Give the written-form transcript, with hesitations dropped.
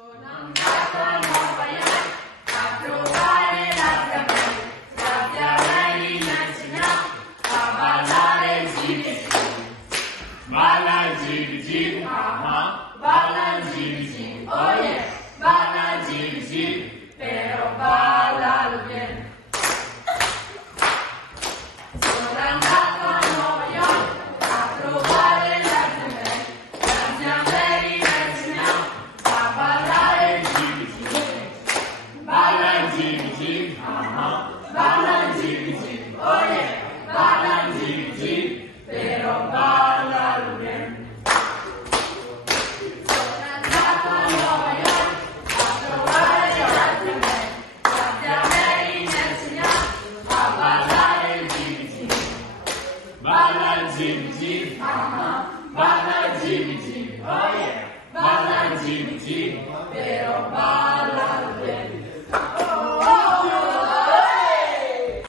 Sono andato a Nuova York a trovare la zia Mary. La zia Mary mi ha insegnato a ballare il giri. Balla il giri giri, balla il giri giri, oh yeah, balla il giri giri, però ballalo bene. Sono andato a Nuova York a trovare la zia Mary. La zia Mary mi ha insegnato a ballare il giri giri. Balla il giri giri, balla il giri giri, oh yeah, balla il giri giri, però ballalo bene. Sono andato a Nuova York a trovare la zia Mary. La zia Mary mi ha insegnato a ballare il giri giri. Balla il giri giri, balla il giri giri, oh yeah, balla il giri giri, però balla